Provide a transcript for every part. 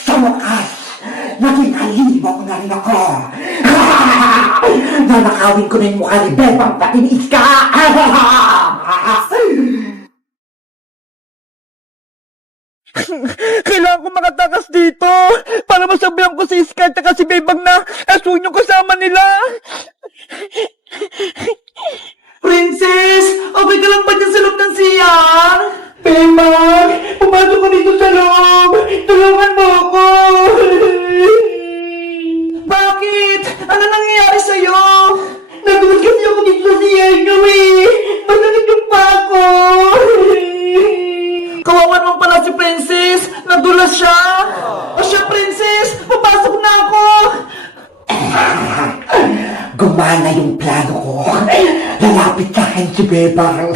Sa wakas, naging halimaw na rin ako. Nanakawin ko na yung mukha ni Bebang pati ni Iska. Kailangan ko makatakas dito para masabihan ko si Iska at si Bebang na aswang yung kasama nila. Princess! Okay ka lang ba dyan sa loob ng CR? Bebang, pumasok ko dito sa loob. Tulungan mo ako. Bakit? Ano nangyayari sa'yo? Nagulat kasi ako dito sa CR nyo eh. Masakit yung pa ako. Kawawan mo pala si Princess! Nadulas siya! O siya, Princess! Papasok na ako! Gumana yung plano ko. Lalapit sa akin si Bebang.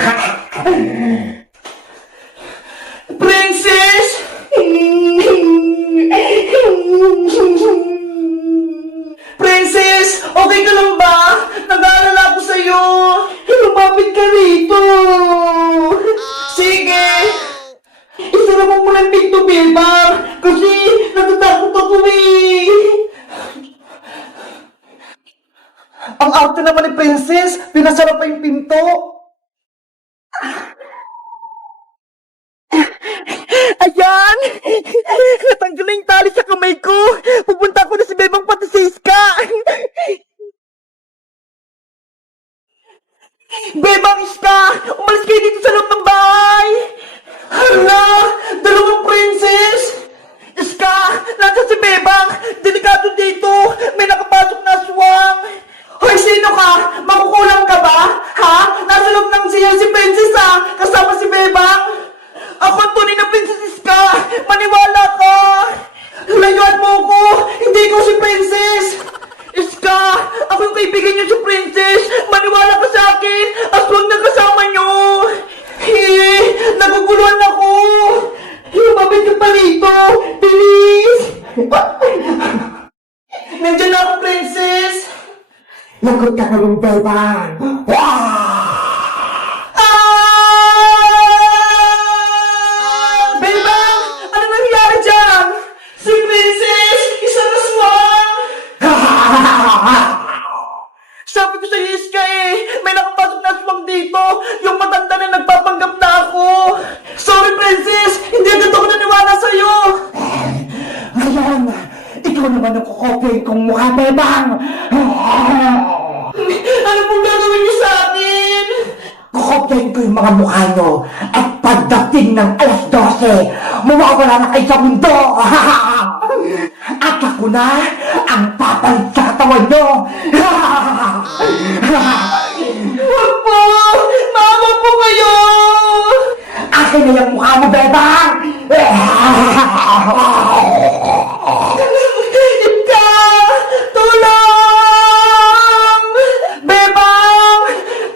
Princess! Princess! Okay ka lang ba? Nag-aalala ako sa'yo! Lumapit ka rito. Sige! Isara mo muna ang pinto, Bebang. Kasi natatakot ako eh. Ang arte naman ni Princess! Pinasara pa yung pinto! Ayan! Natanggal na yung tali sa kamay ko. Pupunta ko na si Bebang pati si Iska. Bebang, Iska! Umalis kayo dito sa loob ng bahay! Hala! Dalawang Princess! Iska! Nandiyan si Bebang! Delikado dito! May nakapasok na aswang! Hoy, sino ka? Makukulang ka ba? Ha? Nasa loob ng siya si Princess ha? Kasama si Bebang? Ako ang tunay na Princess Iska! Maniwala ka! Layuan mo ko! Hindi ko si Princess! Iska! Ako yung kaibigan niyo si Princess! Maniwala ka sa akin! Aswang na kasama niyo! Naguguluhan ako! Lumapit ka pa rito! Bilis! Nandiyan na ako, Princess! Lagot ka na yung Bebang. Bebang! Ano nangyari dyan? Si Princess! Isang aswang! Sabi ko sa Iska eh! May nakapasok na aswang dito! Yung matanda na nagpapanggap na ako! Sorry, Princess! Hindi agad ako naniwala sa'yo! Ngayon, ikaw naman ang kukopyain kong mukha, Bebang. Ano pong gagawin niyo sa akin? Kukopyain ko yung mga mukha nyo at pagdating ng alas 12, mawawala na kayo sa mundo. At ako na ang papalit sa katawan nyo. Huwag po! Maawa po kayo! Akin na yung mukha mo, Bebang. Ika! Tulong! Bebang!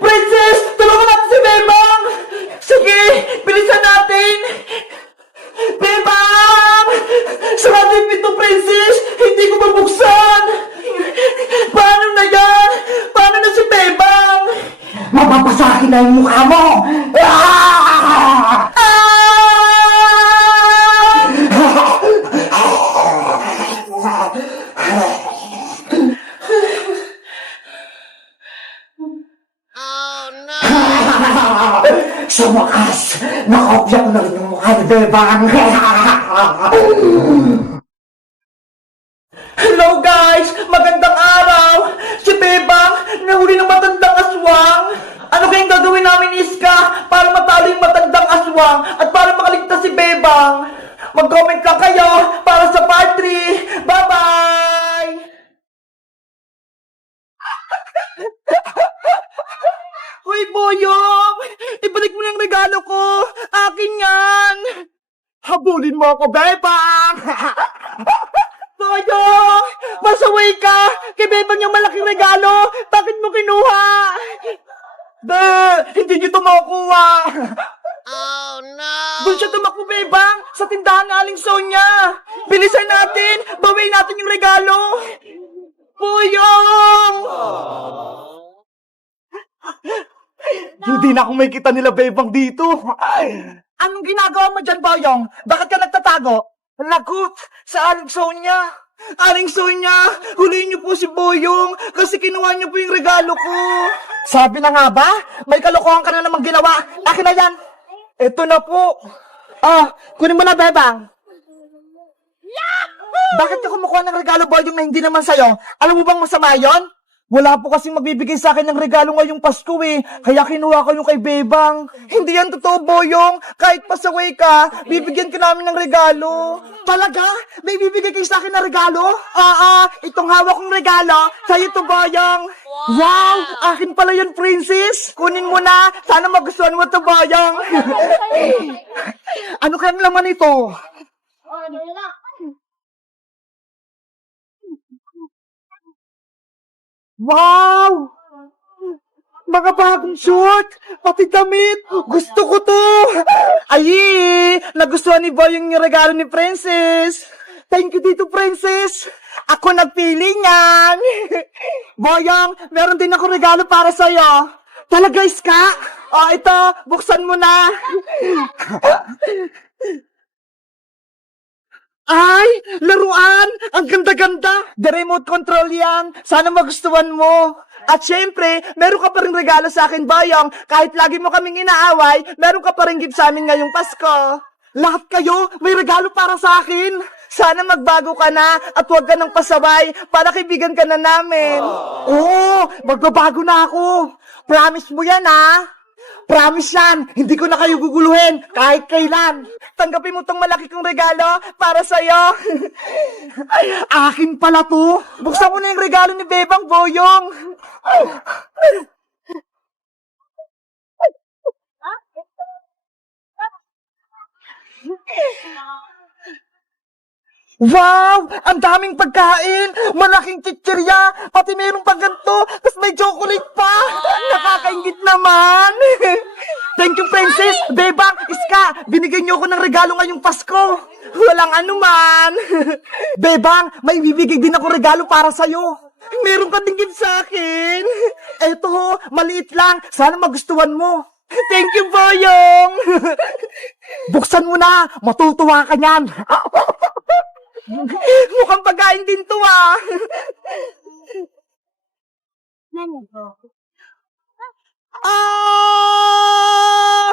Princess! Tulungan natin si Bebang! Sige! Bilisan natin! Bebang! Sarado yung pinto, Princess! Hindi ko mabuksan! Paano na yan? Paano na si Bebang? Mapapasakin na yung mukha mo. Sa wakas, nakopya ko na rin yung mukha ni Bebang. Hello guys! Magandang araw! Si Bebang, nahuli ng matandang aswang! Ano kayang gagawin namin, Iska, para matalo yung matandang aswang at para makaligtas si Bebang? Mag-comment lang kayo para sa part 3! Bye-bye! Hoy, Boyong! Ibalik mo na yung regalo ko! Akin yan! Habulin mo ako, Bebang! Boyong! Masaway ka! Kay Bebang yung malaking regalo! Bakit mo kinuha? Hindi niyo ito makukuha! Oh no! Doon siya tumakbo, Bebang! Sa tindahan ng Aling Sonya! Bilisan natin! Bawiin natin yung regalo! Boyong! Hindi na ako may kita nila, Bebang, dito. Anong ginagawa mo dyan, Boyong? Bakit ka nagtatago? Lagot sa Aling Sonia. Aling Sonia, huliin niyo po si Boyong kasi kinuha niyo po yung regalo ko. Sabi na nga ba? May kalokohan ka na namang ginawa. Akin na yan. Eto na po. Kunin mo na, Bebang. Bakit ka kumukuha ng regalo, Boyong, na hindi naman sa'yo? Alam mo bang masama yon? Wala po kasing magbibigay sa akin ng regalo ngayong Pasko eh. Kaya kinuha ko yung kay Bebang. Hindi yan totoo, Boyong. Kahit pasaway ka, bibigyan ka namin ng regalo. Talaga? May bibigay kayo sa akin na regalo? Oo, itong hawak kong regalo, sa'yo to, Boyong. Wow! Akin pala yan, Princess. Kunin mo na. Sana magustuhan mo to, Boyong. Ano kayang laman ito? Wow! Mga bagong short, pati damit, gusto ko to! Ay, nagustuhan ni Boyong yung regalo ni Princess. Thank you dito, Princess. Ako nagpili niyan. Boyong, meron din ako regalo para sa'yo. Talaga, Iska? Ito, buksan mo na. Ay, laruan! Ang ganda-ganda! The remote control yan. Sana magustuhan mo. At syempre, meron ka pa rin regalo sa akin, Boyong. Kahit lagi mo kaming inaaway, meron ka pa rin gift sa amin ngayong Pasko. Lahat kayo, may regalo para sa akin. Sana magbago ka na at huwag ka nang pasaway para kaibigan ka na namin. Oo, magbabago na ako. Promise mo yan, ha? Promise yan, hindi ko na kayo guguluhin kahit kailan. Tanggapin mo tong malaki kong regalo para sa'yo. Akin pala to. Buksan mo na yung regalo ni Bebang, Boyong. Wow! Ang daming pagkain! Malaking chichirya! Pati mayroong pang ganito! Tapos may chocolate pa! Nakakaingit naman! Thank you, Princess! Bebang! Iska! Binigyan niyo ako ng regalo ngayong Pasko! Walang anuman! Bebang, may bibigay din ako regalo para sa'yo. Meron ka din gift sa akin! Eto, maliit lang. Sana magustuhan mo. Thank you, Boyong! Buksan mo na. Matutuwa ka niyan. Mukhang pagkain din to, ah!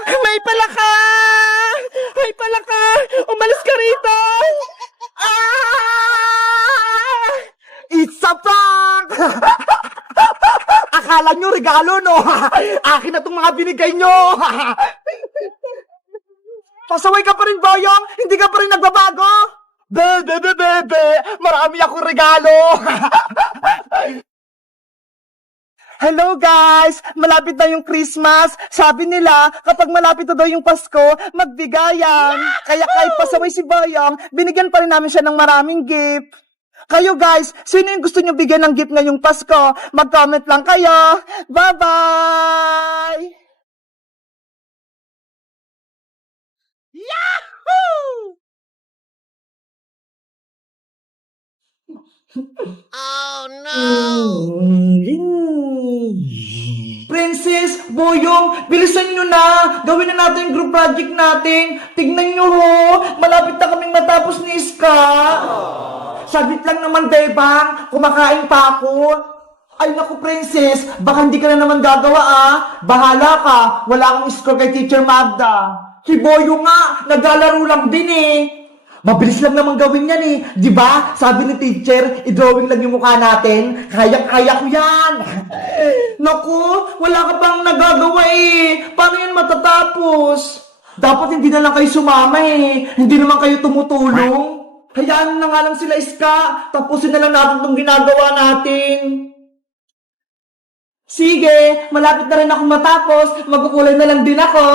May palaka! May palaka! Umalis ka rito! It's a prank! Akala nyo regalo, no? Akin na itong mga binigay nyo. Pasaway ka pa rin, Boyong! Hindi ka pa rin nagbabago! Bebe, marami akong regalo. Hello guys! Malapit na yung Christmas. Sabi nila, kapag malapit na daw yung Pasko, magbigayan. Kaya kahit pasaway si Boyong, binigyan pa rin namin siya ng maraming gift. Kayo guys, sino yung gusto nyo bigyan ng gift ngayong Pasko? Mag-comment lang kayo. Bye-bye! Yahoo! Oh no! Princess, Boyong, bilisan nyo na! Gawin na natin yung group project natin! Tignan nyo ho! Malapit na kaming matapos ni Iska! Sabit lang naman, Bebang. Kumakain pa ako. Ay naku, Princess, baka hindi ka na naman gagawa, ah! Bahala ka! Wala kang score kay Teacher Magda! Si Boyong nga, naglalaro lang din eh! Mabilis lang naman gawin yan eh. Di ba? Sabi ni teacher, i-drawing lang yung mukha natin. Kaya ko yan. Naku, wala ka pang nagagawa eh. Paano yan matatapos? Dapat hindi na lang kayo sumama eh. Hindi naman kayo tumutulong. Hayaan na nga lang sila, Iska. Tapusin na lang natin itong ginagawa natin. Sige, malapit na rin ako matapos. Magkukulay na lang din ako.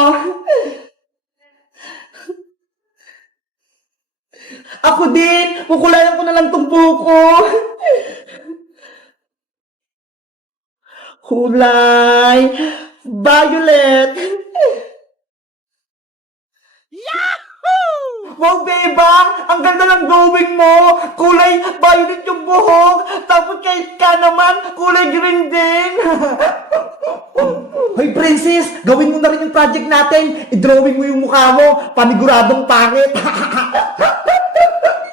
Ako din! Kukulayan ko na lang tong buko! Kulay! Violet! Yahoo! Wow, Bebang! Ang ganda ng drawing mo! Kulay violet yung buhok! Tapos kahit ka naman, kulay green din! Hoy, Princess! Gawin mo na rin yung project natin! I-drawing mo yung mukha mo! Paniguradong pangit!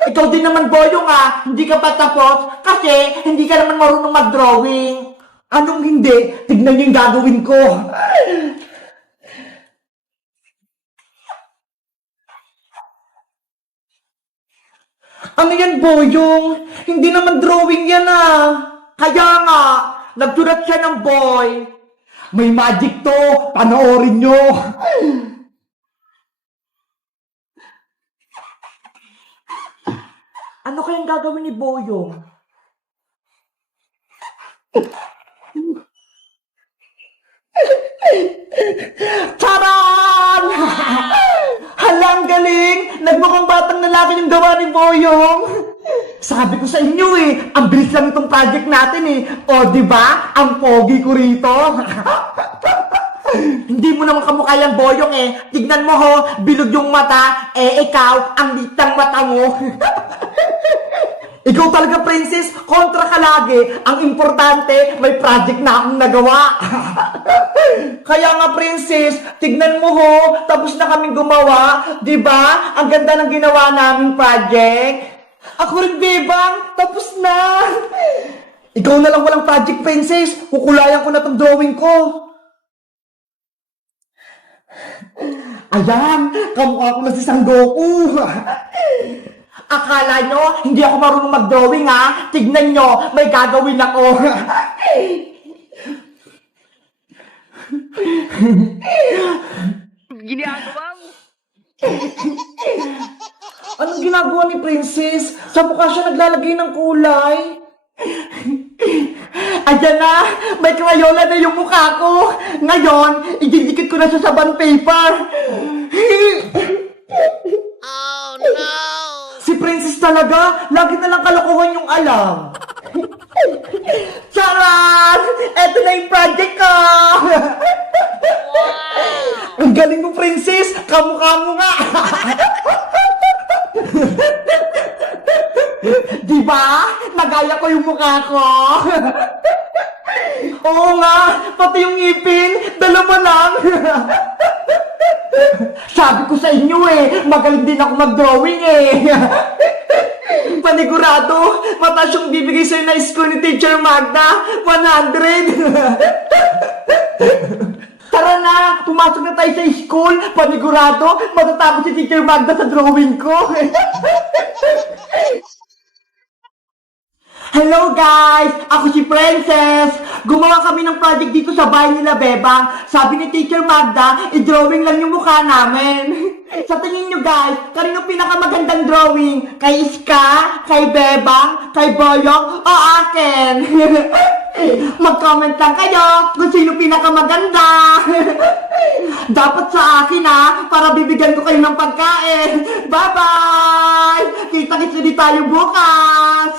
Ikaw din naman, Boyong hindi ka pa tapos kasi hindi ka naman marunong mag-drawing. Anong hindi? Tignan niyo yung gagawin ko. Ano yan, Boyong? Hindi naman drawing yan Kaya nga, nagsulat siya ng boy. May magic to. Panoorin nyo. Ano kayang gagawin ni Boyong? Charan! Halang galing! Nagmukhang batang lalaki yung gawa ni Boyong. Sabi ko sa inyo ang bilis lang itong project natin O, di ba? Ang pogi ko rito. Hindi mo naman kamukha yung Boyong Tignan mo ho, bilog yung mata. Ikaw, ang litang mata mo. Ikaw talaga, Princess, kontra ka lagi. Ang importante, may project na akong nagawa. Kaya nga, Princess, tignan mo ho, tapos na kaming gumawa. Diba? Ang ganda ng ginawa naming project. Ako rin, Bebang, tapos na. Ikaw na lang walang project, Princess. Kukulayan ko na tong drawing ko. Ayan, kamukha ko na si Sangoku. Akala nyo, hindi ako marunong mag-drawing Tignan nyo, may gagawin ako. Ginagawa mo? Anong ginagawa ni Princess? Sa mukha siya naglalagay ng kulay. Ayan na, may krayola na yung mukha ko. Ngayon, ididikit ko na sa bond paper. Oh no! Si Princess talaga, lagi na lang kalokohan yung alam. Charan! Eto na yung project ko! Ang galing mo, Princess! Kamukha mo nga! Diba? Nagaya ko yung mukha ko! Oo nga! Pati yung ngipin! Dalawa lang! Sabi ko sa inyo magaling din ako mag-drawing Panigurado, mataas yung bibigay sa'yo na score ni Teacher Magda, 100. Tara na, pumasok na tayo sa school. Panigurado, matatapos si Teacher Magda sa drawing ko. Hello guys! Ako si Princess! Gumawa kami ng project dito sa bahay nila Bebang. Sabi ni Teacher Magda, i-drawing lang yung mukha namin. Sa tingin nyo guys, kanino pinakamagandang drawing? Kay Iska? Kay Bebang? Kay Boyong? O akin? Mag-comment lang kayo kung sino pinakamaganda. Dapat sa akin para bibigyan ko kayo ng pagkain. Bye-bye! Kita-kits ulit tayo bukas!